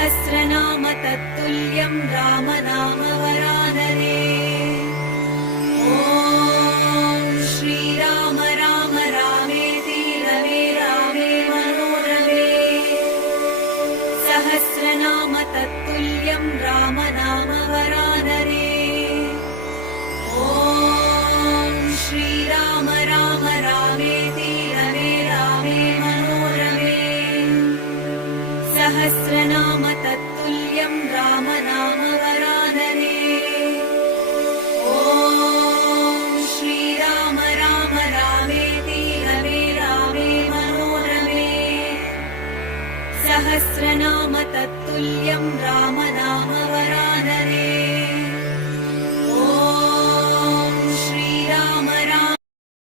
सहस्रनाम तत्तुल्यं रामनाम वरानने। ॐ श्रीराम राम रामेति रमे रामे मनोरमे। सहस्रनाम तत्तुल्यं रामनाम वरानने। ॐ श्रीराम राम रामेति रमे रामे मनोरमे। सहस्रनाम तत्तुल्यं रामनाम वरानने। ॐ श्रीराम राम रामेति रमे रामे मनोरमे। सहस्रनाम तत्तुल्यं रामनाम वरानने।